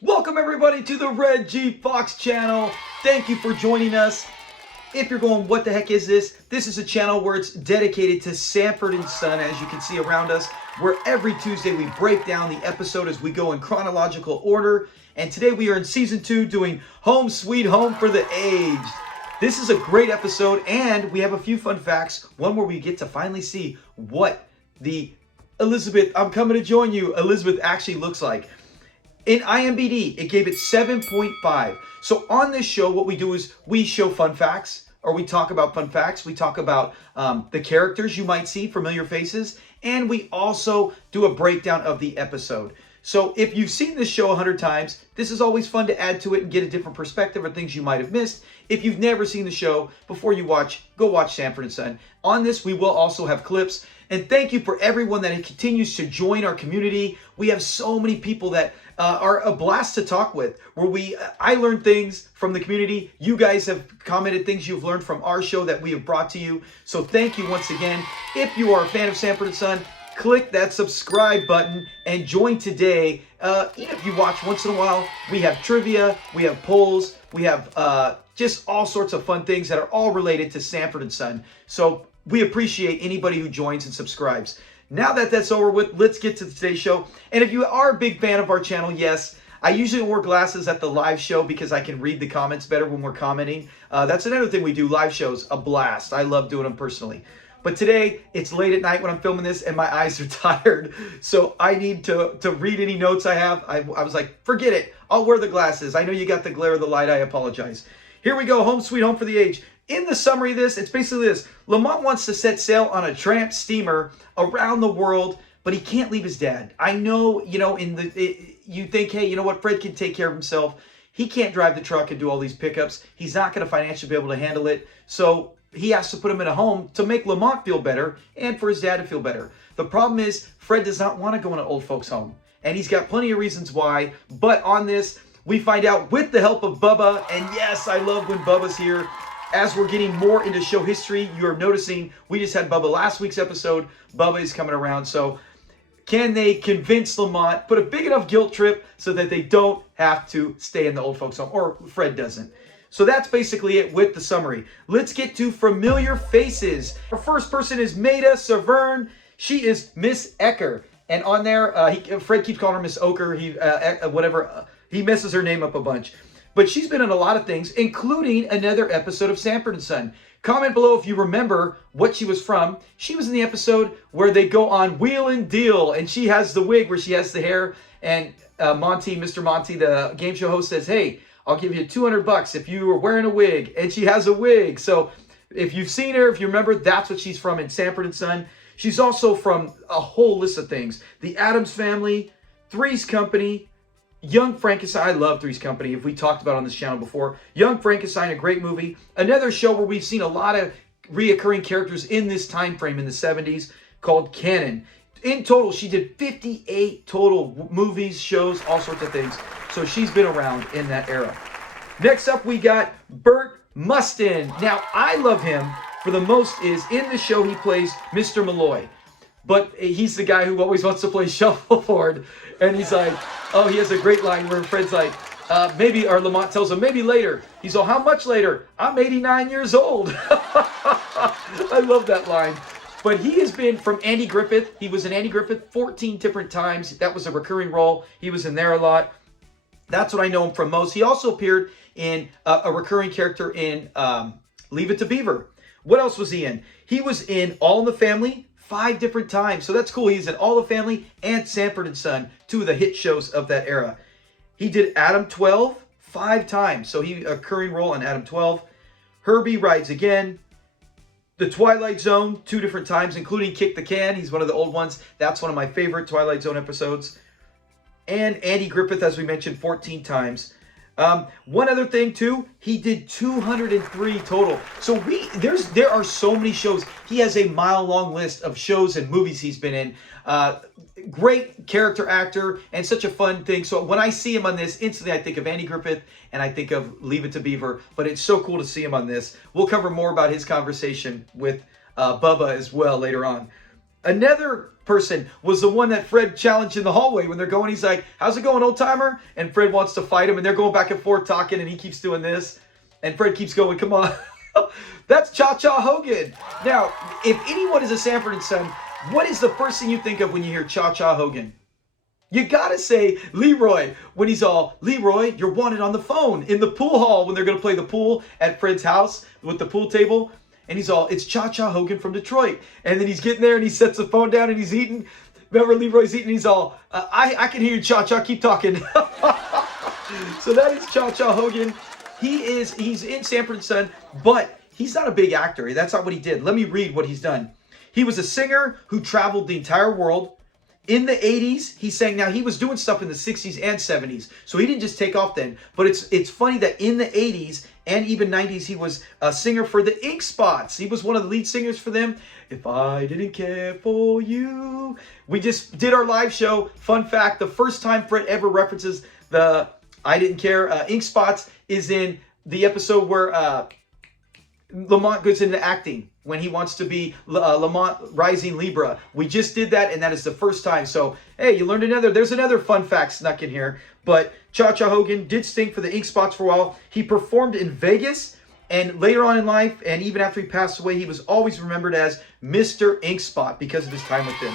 Welcome everybody to the Red G Fox channel. Thank you for joining us. If you're going, what the heck is this? This is a channel where it's dedicated to Sanford and Son, as you can see around us, where every Tuesday we break down the episode as we go in chronological order. And today we are in season 2 doing Home Sweet Home for the Aged. This is a great episode, and we have a few fun facts. One where we get to finally see what the Elizabeth, I'm coming to join you, Elizabeth actually looks like. In IMDb, it gave it 7.5. So on this show, what we do is we show fun facts, or we talk about fun facts. We talk about the characters you might see, familiar faces, and we also do a breakdown of the episode. So if you've seen this show 100 times, this is always fun to add to it and get a different perspective of things you might have missed. If you've never seen the show, before you watch, go watch Sanford and Son. On this, we will also have clips. And thank you for everyone that continues to join our community. We have so many people that are a blast to talk with, where I learn things from the community. You guys have commented things you've learned from our show that we have brought to you. So thank you once again. If you are a fan of Sanford and Son, click that subscribe button and join today. Even if you watch once in a while, we have trivia, we have polls, we have just all sorts of fun things that are all related to Sanford and Son. So we appreciate anybody who joins and subscribes. Now that that's over with, let's get to today's show. And if you are a big fan of our channel, yes, I usually wear glasses at the live show because I can read the comments better when we're commenting. That's another thing we do, live shows, a blast. I love doing them personally. But today, it's late at night when I'm filming this and my eyes are tired. So I need to read any notes I have. I was like, forget it. I'll wear the glasses. I know you got the glare of the light. I apologize. Here we go. Home Sweet Home for the Age. In the summary of this, it's basically this. Lamont wants to set sail on a tramp steamer around the world, but he can't leave his dad. I know, you think, hey, you know what? Fred can take care of himself. He can't drive the truck and do all these pickups. He's not going to financially be able to handle it. So he has to put him in a home to make Lamont feel better and for his dad to feel better. The problem is Fred does not want to go in an old folks home, and he's got plenty of reasons why. But on this, we find out with the help of Bubba, and yes, I love when Bubba's here. As we're getting more into show history, you're noticing we just had Bubba last week's episode. Bubba is coming around. So can they convince Lamont, put a big enough guilt trip so that they don't have to stay in the old folks home, or Fred doesn't? So that's basically it with the summary. Let's get to familiar faces. Our first person is Maida Severn. She is Miss Ecker. And on there, Fred keeps calling her Miss Oker. He messes her name up a bunch. But she's been in a lot of things, including another episode of Sanford and Son. Comment below if you remember what she was from. She was in the episode where they go on Wheel and Deal, and she has the wig where she has the hair, and Mr. Monty, the game show host, says, hey, I'll give you $200 if you are wearing a wig, and she has a wig. So if you've seen her, if you remember, that's what she's from in Sanford and Son. She's also from a whole list of things. The Addams Family, Three's Company, Young Frankenstein. I love Three's Company. If we talked about it on this channel before. Young Frankenstein, a great movie. Another show where we've seen a lot of reoccurring characters in this time frame in the 70s called Canon. In total, she did 58 total movies, shows, all sorts of things. So she's been around in that era. Next up, we got Burt Mustin. Now, I love him for the most is in the show he plays Mr. Malloy. But he's the guy who always wants to play shuffleboard. And he's like, oh, he has a great line where Fred's like, maybe, or Lamont tells him, maybe later. He's all, how much later? I'm 89 years old. I love that line. But he has been from Andy Griffith. He was in Andy Griffith 14 different times. That was a recurring role. He was in there a lot. That's what I know him from most. He also appeared in a recurring character in Leave It to Beaver. What else was he in? He was in All in the Family 5 different times. So that's cool. He's in All the Family and Sanford and Son, 2 of the hit shows of that era. He did Adam 12 5 times. So he a recurring role in Adam 12. Herbie Rides Again. The Twilight Zone 2 different times, including Kick the Can. He's one of the old ones. That's one of my favorite Twilight Zone episodes. And Andy Griffith, as we mentioned, 14 times. One other thing too, he did 203 total. So there are so many shows. He has a mile-long list of shows and movies he's been in. Great character actor and such a fun thing. So when I see him on this, instantly I think of Andy Griffith and I think of Leave It to Beaver. But it's so cool to see him on this. We'll cover more about his conversation with Bubba as well later on. Another person was the one that Fred challenged in the hallway when they're going. He's like, how's it going, old timer? And Fred wants to fight him, and they're going back and forth talking, and he keeps doing this. And Fred keeps going, come on. That's Cha-Cha Hogan. Now, if anyone is a Sanford and Son, what is the first thing you think of when you hear Cha-Cha Hogan? You gotta say Leroy when he's all, Leroy, you're wanted on the phone in the pool hall when they're gonna play the pool at Fred's house with the pool table. And he's all, it's Cha-Cha Hogan from Detroit. And then he's getting there and he sets the phone down and he's eating. Remember, Leroy's eating, he's all, I can hear you, Cha-Cha, keep talking. So that is Cha-Cha Hogan. He's in Sanford and Son, but he's not a big actor. That's not what he did. Let me read what he's done. He was a singer who traveled the entire world. In the 80s, he sang. Now, he was doing stuff in the 60s and 70s, so he didn't just take off then. But it's funny that in the 80s and even 90s, he was a singer for the Ink Spots. He was one of the lead singers for them. If I didn't care for you. We just did our live show. Fun fact, the first time Fred ever references the I Didn't Care Ink Spots is in the episode where Lamont goes into acting when he wants to be Lamont Rising Libra. We just did that, and that is the first time. So, hey, you learned there's another fun fact snuck in here. But Cha-Cha Hogan did sing for the Ink Spots for a while. He performed in Vegas, and later on in life, and even after he passed away, he was always remembered as Mr. Ink Spot because of his time with them.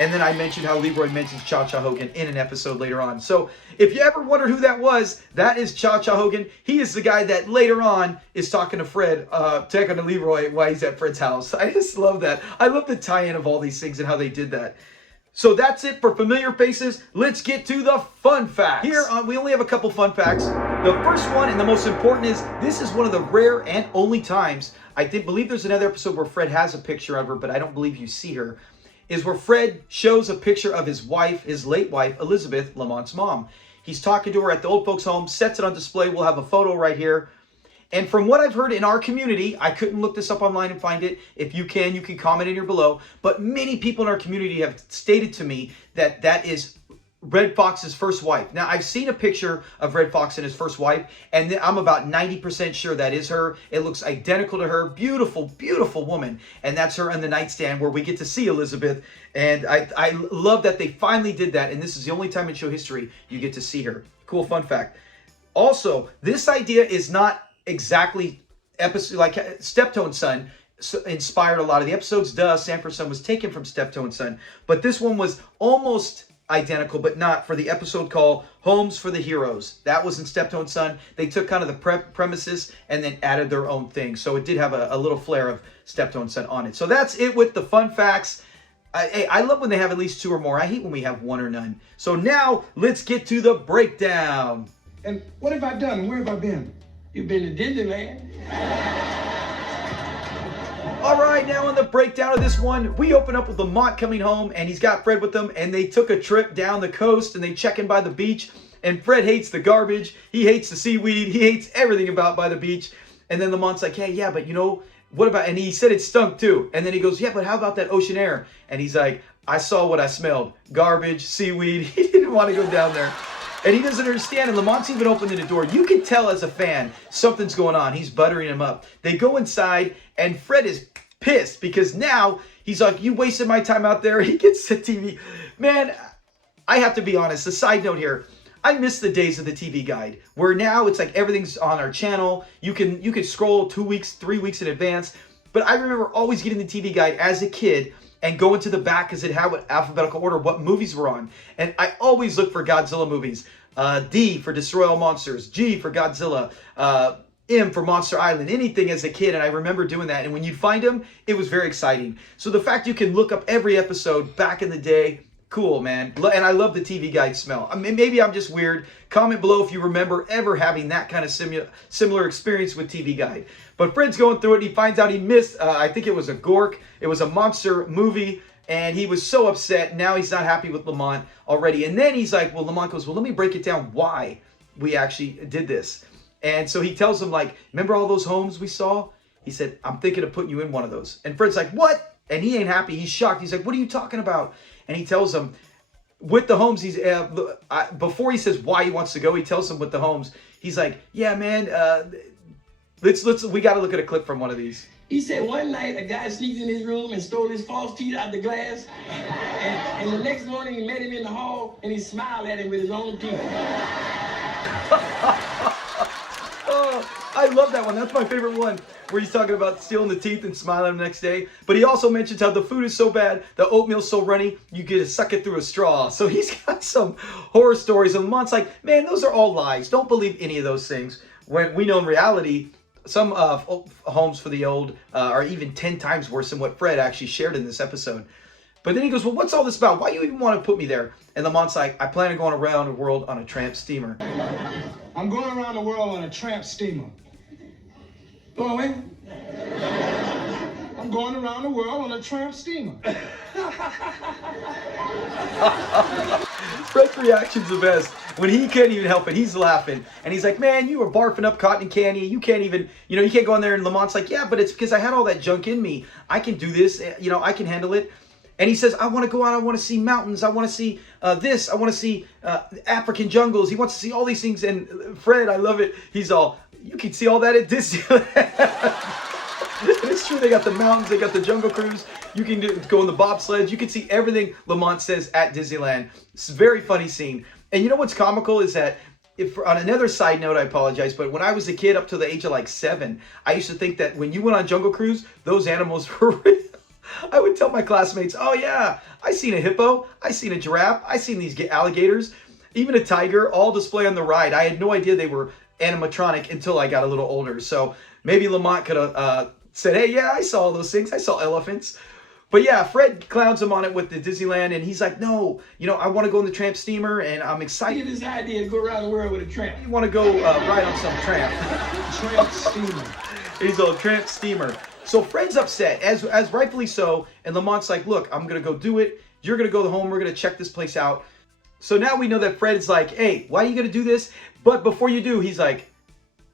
And then I mentioned how Leroy mentions Cha-Cha Hogan in an episode later on. So if you ever wondered who that was, that is Cha-Cha Hogan. He is the guy that later on is talking to Fred, talking to Leroy while he's at Fred's house. I just love that. I love the tie-in of all these things and how they did that. So that's it for familiar faces. Let's get to the fun facts. Here, we only have a couple fun facts. The first one and the most important is, this is one of the rare and only times, believe there's another episode where Fred has a picture of her, but I don't believe you see her, is where Fred shows a picture of his wife, his late wife, Elizabeth, Lamont's mom. He's talking to her at the old folks' home, sets it on display. We'll have a photo right here. And from what I've heard in our community, I couldn't look this up online and find it. If you can comment in here below. But many people in our community have stated to me that that is Red Fox's first wife. Now, I've seen a picture of Red Fox and his first wife, and I'm about 90% sure that is her. It looks identical to her. Beautiful, beautiful woman. And that's her on the nightstand where we get to see Elizabeth. And I love that they finally did that, and this is the only time in show history you get to see her. Cool fun fact. Also, this idea is not exactly episode like Steptoe and Son inspired a lot of the episodes. Sanford and Son was taken from Steptoe and Son, but this one was almost identical, but not, for the episode called Homes for the Heroes. That was in Steptoe and Son. They took kind of the premises and then added their own thing. So it did have a little flair of Steptoe and Son on it. So that's it with the fun facts. I love when they have at least two or more. I hate when we have one or none. So now let's get to the breakdown. And what have I done? Where have I been? You've been to Disneyland. All right, now on the breakdown of this one, we open up with Lamont coming home, and he's got Fred with them, and they took a trip down the coast, and they check in by the beach, and Fred hates the garbage, he hates the seaweed, he hates everything about by the beach, and then Lamont's like, hey, yeah, but you know, what about, and he said it stunk too, and then he goes, yeah, but how about that ocean air? And he's like, I saw what I smelled, garbage, seaweed, he didn't want to go down there. And he doesn't understand, and Lamont's even opening the door. You can tell as a fan, something's going on. He's buttering him up. They go inside, and Fred is pissed because now he's like, you wasted my time out there. He gets the TV. Man, I have to be honest. A side note here. I miss the days of the TV guide, where now it's like everything's on our channel. You can scroll 2 weeks, 3 weeks in advance. But I remember always getting the TV guide as a kid and going to the back because it had alphabetical order what movies were on. And I always look for Godzilla movies. D for Destroy All Monsters, G for Godzilla, M for Monster Island, anything as a kid. And I remember doing that. And when you'd find them, it was very exciting. So the fact you can look up every episode back in the day, cool, man. And I love the TV guide smell. I mean, maybe I'm just weird. Comment below if you remember ever having that kind of similar experience with TV guide. But Fred's going through it, and he finds out he missed, I think it was a Gork. It was a monster movie, and he was so upset. Now he's not happy with Lamont already. And then he's like, well, Lamont goes, well, let me break it down why we actually did this. And so he tells him, like, remember all those homes we saw? He said, I'm thinking of putting you in one of those. And Fred's like, what? And he ain't happy. He's shocked. He's like, what are you talking about? And he tells him, with the homes, he's before he says why he wants to go, he tells him with the homes, he's like, yeah, man, we got to look at a clip from one of these. He said one night a guy sneaked in his room and stole his false teeth out the glass. And the next morning he met him in the hall and he smiled at him with his own teeth. Oh, I love that one. That's my favorite one, where he's talking about stealing the teeth and smiling the next day. But he also mentions how the food is so bad, the oatmeal's so runny, you get to suck it through a straw. So he's got some horror stories. And Lamont's like, man, those are all lies. Don't believe any of those things. When we know in reality, some homes for the old are even 10 times worse than what Fred actually shared in this episode. But then he goes, well, what's all this about? Why do you even want to put me there? And Lamont's like, I plan on going around the world on a tramp steamer. I'm going around the world on a tramp steamer. Going? I'm going around the world on a tramp steamer. Fred's reaction's the best. When he can't even help it, he's laughing. And he's like, man, you were barfing up cotton candy. You can't even, you can't go in there. And Lamont's like, yeah, but it's because I had all that junk in me. I can do this. I can handle it. And he says, I want to go out. I want to see mountains. I want to see this. I want to see African jungles. He wants to see all these things. And Fred, I love it. He's all, you can see all that at Disneyland. And it's true. They got the mountains. They got the Jungle Cruise. You can go on the bobsleds. You can see everything Lamont says at Disneyland. It's a very funny scene. And you know what's comical is that, on another side note, I apologize, but when I was a kid up to the age of like 7, I used to think that when you went on Jungle Cruise, those animals were real. I would tell my classmates, oh yeah, I seen a hippo, I seen a giraffe, I seen these alligators, even a tiger, all display on the ride. I had no idea they were animatronic until I got a little older. So maybe Lamont could have said, hey, yeah, I saw all those things. I saw elephants. But yeah, Fred clowns him on it with the Disneyland, and he's like, no, I want to go on the tramp steamer, and I'm excited. Get this idea to go around the world with a tramp. You want to go ride on some tramp. Tramp steamer. He's a tramp steamer. So Fred's upset, as rightfully so, and Lamont's like, look, I'm going to go do it. You're going to go home. We're going to check this place out. So now we know that Fred is like, hey, why are you going to do this? But before you do, he's like,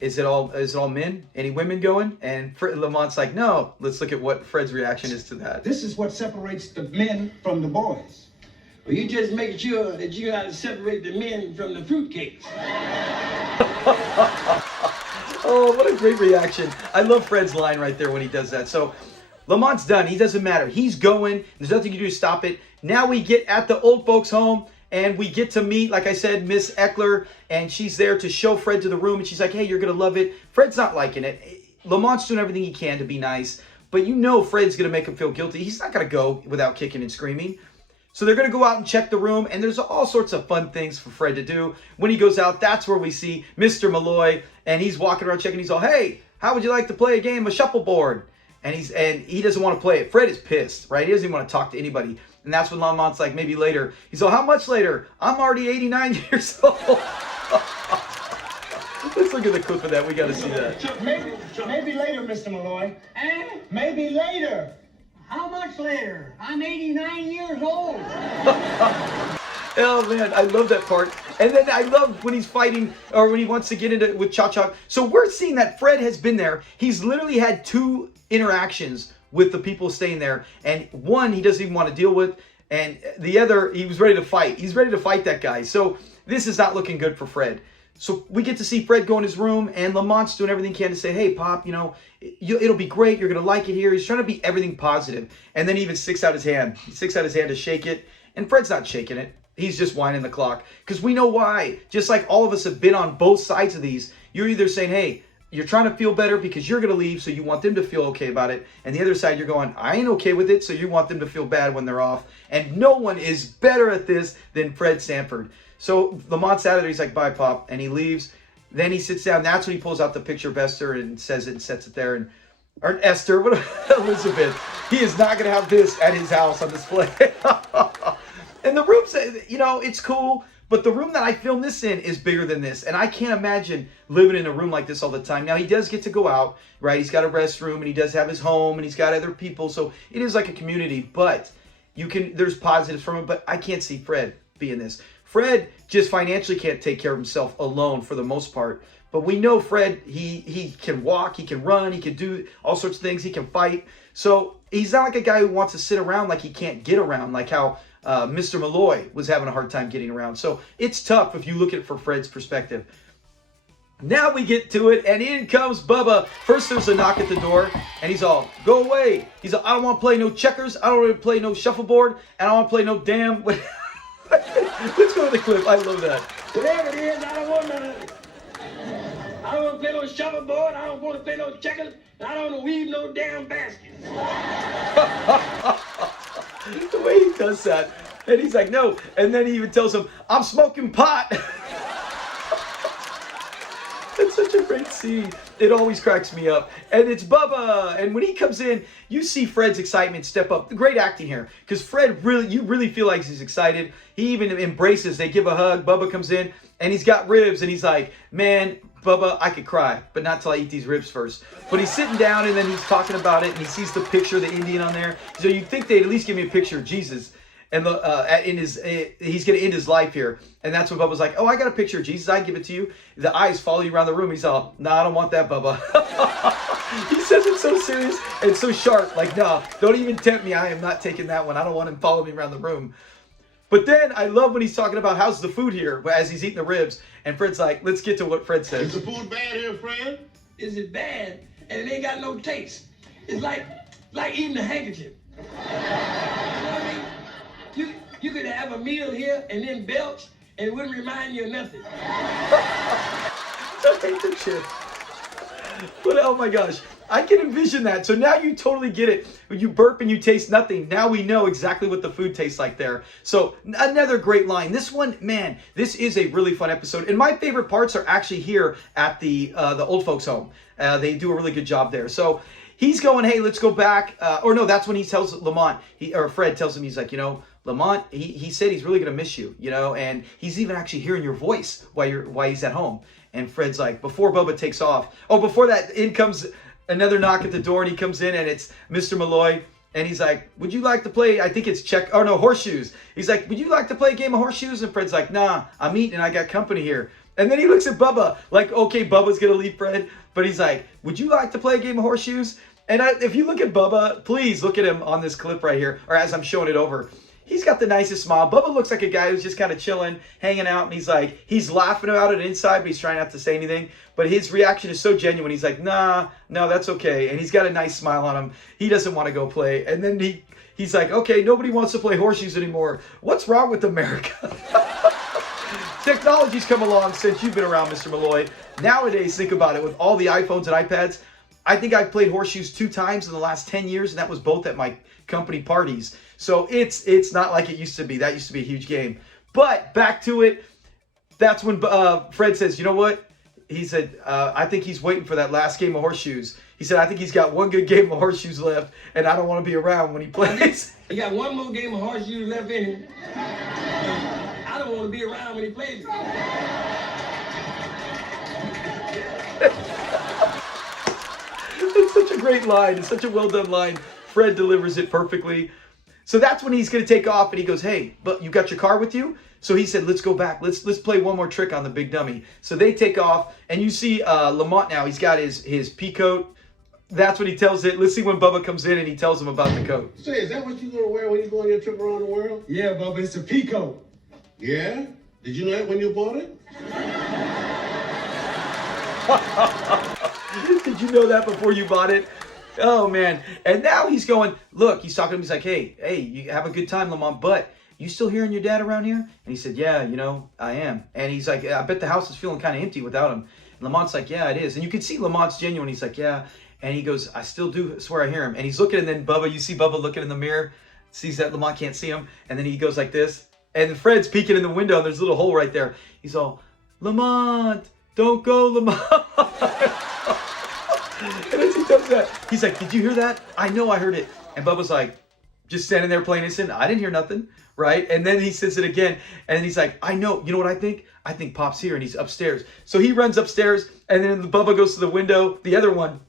is it all men? Any women going? And Lamont's like, no. Let's look at what Fred's reaction is to that. This is what separates the men from the boys. Well, you just make sure that you got to separate the men from the fruitcakes. Oh, what a great reaction. I love Fred's line right there when he does that. So Lamont's done. He doesn't matter. He's going. There's nothing you can do to stop it. Now we get at the old folks' home, and we get to meet, like I said, Miss Eckler, and she's there to show Fred to the room, and she's like, hey, you're going to love it. Fred's not liking it. Lamont's doing everything he can to be nice, but Fred's going to make him feel guilty. He's not going to go without kicking and screaming. So they're going to go out and check the room, and there's all sorts of fun things for Fred to do. When he goes out, that's where we see Mr. Malloy, and he's walking around checking. He's all, hey, how would you like to play a game of shuffleboard? And he doesn't want to play it. Fred is pissed, right? He doesn't even want to talk to anybody. And that's when Lamont's like, maybe later. He's all, how much later? I'm already 89 years old. Let's look at the clip of that. We got to see that. Maybe later, Mr. Malloy. Maybe later. How much later? I'm 89 years old. Oh man, I love that part. And then I love when he's fighting, or when he wants to get into it with Cha-Cha. So we're seeing that Fred has been there. He's literally had 2 interactions with the people staying there, and one he doesn't even want to deal with, and the other he was ready to fight. He's ready to fight that guy. So this is not looking good for Fred. So we get to see Fred go in his room, and Lamont's doing everything he can to say, hey, Pop, it'll be great. You're going to like it here. He's trying to be everything positive. And then he even sticks out his hand. He sticks out his hand to shake it, and Fred's not shaking it. He's just winding the clock. Because we know why. Just like all of us have been on both sides of these. You're either saying, hey, you're trying to feel better because you're going to leave, so you want them to feel okay about it. And the other side, you're going, I ain't okay with it, so you want them to feel bad when they're off. And no one is better at this than Fred Sanford. So Lamont's out of there. He's like, bye, Pop. And he leaves. Then he sits down. That's when he pulls out the picture of Esther and says it and sets it there. Or Esther, Elizabeth. He is not going to have this at his house on display. And the room, it's cool. But the room that I filmed this in is bigger than this. And I can't imagine living in a room like this all the time. Now, he does get to go out, right? He's got a restroom, and he does have his home, and he's got other people. So it is like a community. But there's positives from it. But I can't see Fred being this. Fred just financially can't take care of himself alone for the most part. But we know Fred, he can walk, he can run, he can do all sorts of things, he can fight. So he's not like a guy who wants to sit around like he can't get around, like how Mr. Malloy was having a hard time getting around. So it's tough if you look at it from Fred's perspective. Now we get to it, and in comes Bubba. First, there's a knock at the door, and he's all, go away. He's all, I don't want to play no checkers. I don't want to play no shuffleboard. And I don't want to play no damn. Let's go to the clip. I love that. Whatever it is, I don't want none of it. I don't want to play no shuffleboard. I don't want to play no checkers. I don't want to weave no damn basket. The way he does that. And he's like, no. And then he even tells him, I'm smoking pot. It's such a great scene. It always cracks me up. And it's Bubba. And when he comes in, you see Fred's excitement step up. Great acting here. Because Fred you really feel like he's excited. He even embraces. They give a hug. Bubba comes in and he's got ribs. And he's like, man, Bubba, I could cry, but not till I eat these ribs first. But he's sitting down and then he's talking about it. And he sees the picture of the Indian on there. So you'd think they'd at least give me a picture of Jesus. And he's going to end his life here. And that's when Bubba's like, oh, I got a picture of Jesus. I give it to you. The eyes follow you around the room. He's all, no, I don't want that, Bubba. He says it so serious and so sharp. Like, no, don't even tempt me. I am not taking that one. I don't want him following me around the room. But then I love when he's talking about how's the food here as he's eating the ribs. And Fred's like, let's get to what Fred says. Is the food bad here, Fred? Is it bad? And it ain't got no taste. It's like eating a handkerchief. You know what I mean? You could have a meal here and then belch and it wouldn't remind you of nothing. I hate that shit. But oh my gosh, I can envision that. So now you totally get it. When you burp and you taste nothing, now we know exactly what the food tastes like there. So another great line. This one, man, this is a really fun episode. And my favorite parts are actually here at the old folks home. They do a really good job there. So he's going, hey, let's go back. Or no, that's when he tells Lamont, or Fred tells him, he's like, you know, Lamont, he said he's really going to miss you, you know, and he's even actually hearing your voice while he's at home. And Fred's like, before Bubba takes off. Oh, before that, in comes another knock at the door, and he comes in, and it's Mr. Malloy. And he's like, would you like to play, I think it's horseshoes. He's like, would you like to play a game of horseshoes? And Fred's like, nah, I'm eating, I got company here. And then he looks at Bubba, like, okay, Bubba's going to leave Fred. But he's like, would you like to play a game of horseshoes? And if you look at Bubba, please look at him on this clip right here, or as I'm showing it over. He's got the nicest smile. Bubba looks like a guy who's just kind of chilling, hanging out, and he's laughing about it inside, but he's trying not to say anything. But his reaction is so genuine. He's like, nah, no, that's okay. And he's got a nice smile on him. He doesn't want to go play. And then he's like, okay, nobody wants to play horseshoes anymore. What's wrong with America? Technology's come along since you've been around, Mr. Malloy. Nowadays, think about it, with all the iPhones and iPads, I think I've played horseshoes 2 times in the last 10 years, and that was both at my company parties. So it's not like it used to be. That used to be a huge game. But back to it, that's when Fred says, you know what? He said, I think he's waiting for that last game of horseshoes. He said, I think he's got one good game of horseshoes left, and I don't want to be around when he plays. He got one more game of horseshoes left in him. I don't want to be around when he plays. It's such a great line. It's such a well done line. Fred delivers it perfectly. So that's when he's going to take off, and he goes, hey, but you got your car with you? So he said, let's go back. Let's play one more trick on the big dummy. So they take off, and you see Lamont now. He's got his pea coat. That's what he tells it. Let's see when Bubba comes in and he tells him about the coat. Say, is that what you're going to wear when you go on your trip around the world? Yeah, Bubba, it's a peacoat. Yeah? Did you know that when you bought it? Did you know that before you bought it? Oh, man. And now he's going, look, he's talking to him. He's like, hey, you have a good time, Lamont, but you still hearing your dad around here? And he said, yeah, you know, I am. And he's like, I bet the house is feeling kind of empty without him. And Lamont's like, yeah, it is. And you can see Lamont's genuine. He's like, yeah. And he goes, I still do swear I hear him. And he's looking, and then Bubba, you see Bubba looking in the mirror, sees that Lamont can't see him. And then he goes like this. And Fred's peeking in the window, and there's a little hole right there. He's all, Lamont, don't go, Lamont. And as he does that, he's like, did you hear that? I know I heard it. And Bubba's like, just standing there playing innocent. I didn't hear nothing, right? And then he says it again, and he's like, I know. You know what I think? I think Pop's here, and he's upstairs. So he runs upstairs, and then Bubba goes to the window, the other one,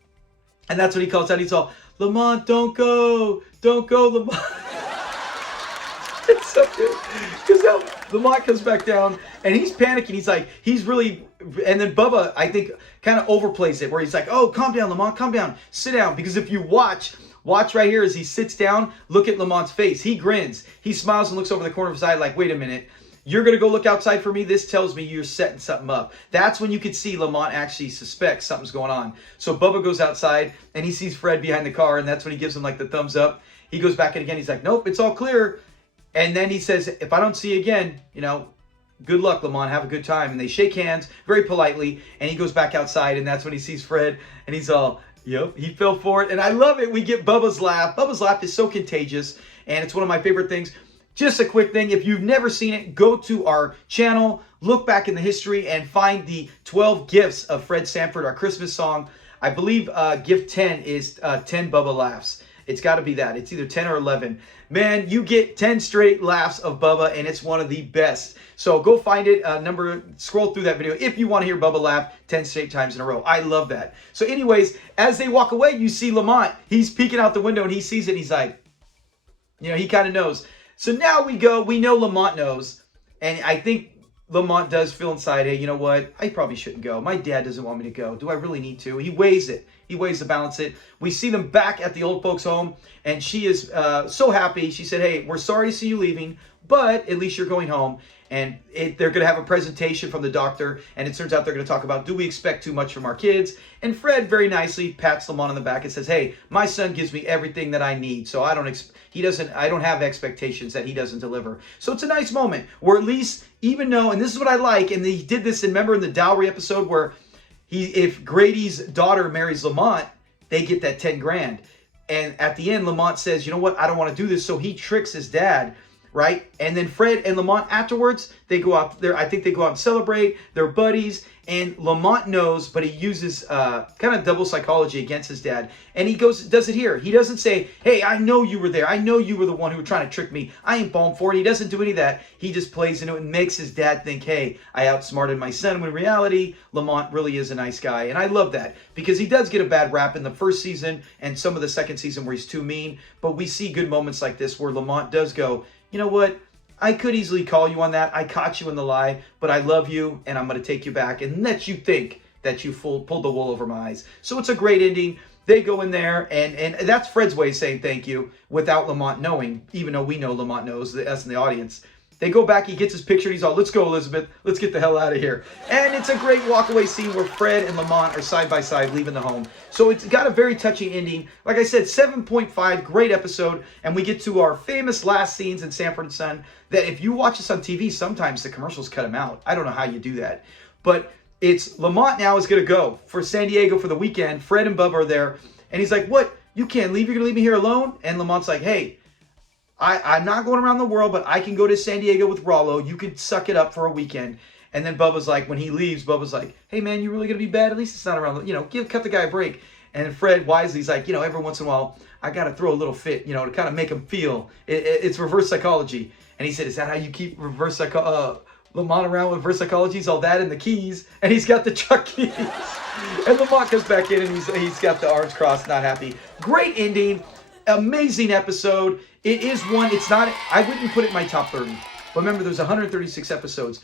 and that's when he calls out. He's all, Lamont, don't go, Lamont. It's so good. Because now Lamont comes back down, and he's panicking. He's like, and then Bubba, I think, kind of overplays it, where he's like, oh, calm down, Lamont, calm down, sit down. Because if you watch right here as he sits down, look at Lamont's face. He grins. He smiles and looks over the corner of his eye like, wait a minute. you're going to go look outside for me. This tells me you're setting something up. That's when you could see Lamont actually suspects something's going on. So Bubba goes outside and he sees Fred behind the car, and that's when he gives him like the thumbs up. He goes back in again. He's like, nope, it's all clear. And then he says, if I don't see you again, you know, good luck, Lamont. Have a good time. And they shake hands very politely. And he goes back outside, and that's when he sees Fred. And he's all, yep, he fell for it. And I love it. We get Bubba's laugh. Bubba's laugh is so contagious, and it's one of my favorite things. Just a quick thing. If you've never seen it, go to our channel, look back in the history, and find the 12 gifts of Fred Sanford, our Christmas song. I believe gift 10 is 10 Bubba laughs. It's got to be that. It's either 10 or 11. Man, you get 10 straight laughs of Bubba, and it's one of the best. So go find it. Scroll through that video if you want to hear Bubba laugh 10 straight times in a row. I love that. So anyways, as they walk away, you see Lamont. He's peeking out the window, and he sees it, and he's like, you know, he kind of knows. So now we know Lamont knows, and I think Lamont does feel inside, hey, you know what? I probably shouldn't go. My dad doesn't want me to go. Do I really need to? He weighs it. He weighs to balance it. We see them back at the old folks' home, and she is so happy. She said, hey, we're sorry to see you leaving, but at least you're going home. And they're going to have a presentation from the doctor, and it turns out they're going to talk about, do we expect too much from our kids? And Fred very nicely pats Lamont on the back and says, hey, my son gives me everything that I need, so I don't have expectations that he doesn't deliver. So it's a nice moment where at least, even though, and this is what I like, and he did this, remember in the dowry episode where if Grady's daughter marries Lamont, they get that 10 grand. And at the end, Lamont says, you know what, I don't want to do this. So he tricks his dad, right? And then Fred and Lamont afterwards, they go out there. I think they go out and celebrate. They're buddies. And Lamont knows, but he uses kind of double psychology against his dad. And he does it here. He doesn't say, hey, I know you were there. I know you were the one who were trying to trick me. I ain't falling for it. He doesn't do any of that. He just plays into it and makes his dad think, hey, I outsmarted my son. When in reality, Lamont really is a nice guy. And I love that because he does get a bad rap in the first season and some of the second season where he's too mean. But we see good moments like this where Lamont does go, you know what? I could easily call you on that. I caught you in the lie, but I love you, and I'm going to take you back and let you think that you pulled the wool over my eyes. So it's a great ending. They go in there, and that's Fred's way of saying thank you without Lamont knowing, even though we know Lamont knows, us in the audience. They go back, he gets his picture, and he's all, let's go, Elizabeth. Let's get the hell out of here. And it's a great walkaway scene where Fred and Lamont are side by side leaving the home. So it's got a very touching ending. Like I said, 7.5, great episode. And we get to our famous last scenes in Sanford and Son that if you watch this on TV, sometimes the commercials cut them out. I don't know how you do that. But it's Lamont now is going to go for San Diego for the weekend. Fred and Bubba are there. And he's like, what? You can't leave? You're going to leave me here alone? And Lamont's like, hey, I'm not going around the world, but I can go to San Diego with Rollo. You can suck it up for a weekend. And then Bubba's like, when he leaves, Bubba's like, hey, man, you really going to be bad? At least it's not around, cut the guy a break. And Fred wisely's like, every once in a while, I got to throw a little fit, to kind of make him feel. It's reverse psychology. And he said, is that how you keep Lamont around with reverse psychology? He's all that in the keys. And he's got the truck keys. And Lamont comes back in, and he's got the arms crossed, not happy. Great ending. Amazing episode. It is one, it's not, I wouldn't put it in my top 30. But remember, there's 136 episodes.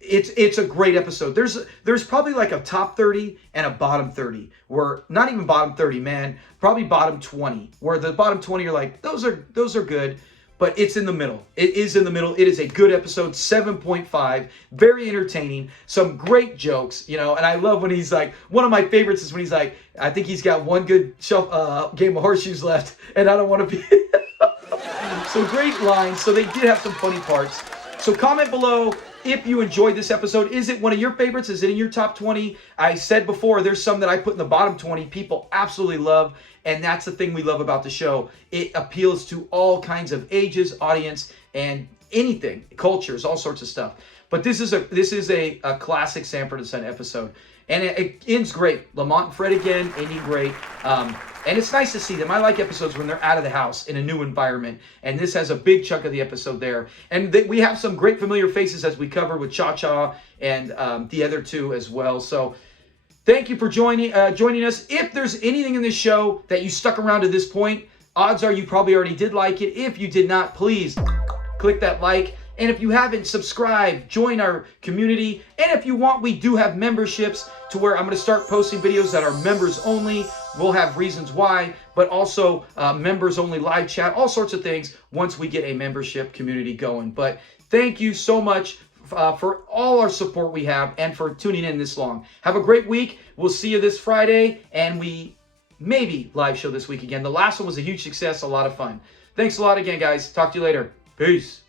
It's a great episode. There's probably like a top 30 and a bottom 30. Where, not even bottom 30, man. Probably bottom 20. Where the bottom 20 are like, those are good. But it's in the middle. It is in the middle. It is a good episode. 7.5. Very entertaining. Some great jokes, And I love when he's like, one of my favorites is when he's like, I think he's got one good game of horseshoes left. And I don't want to be... So great lines. So they did have some funny parts. So comment below if you enjoyed this episode. Is it one of your favorites? Is it in your top 20? I said before, there's some that I put in the bottom 20 people absolutely love. And that's the thing we love about the show. It appeals to all kinds of ages, audience, and anything, cultures, all sorts of stuff. But this is a classic Sanford and Son episode. And it ends great. Lamont and Fred again, ending great. And it's nice to see them. I like episodes when they're out of the house in a new environment. And this has a big chunk of the episode there. And we have some great familiar faces as we cover with Cha-Cha and the other two as well. So thank you for joining us. If there's anything in this show that you stuck around to this point, odds are you probably already did like it. If you did not, please click that like. And if you haven't subscribed, join our community. And if you want, we do have memberships to where I'm going to start posting videos that are members only. We'll have reasons why, but also members only live chat, all sorts of things once we get a membership community going. But Thank you so much for all our support we have and for tuning in this long. Have a great week. We'll see you this Friday, and we maybe live show this week again. The last one was a huge success, a lot of fun. Thanks a lot again, guys. Talk to you later. Peace.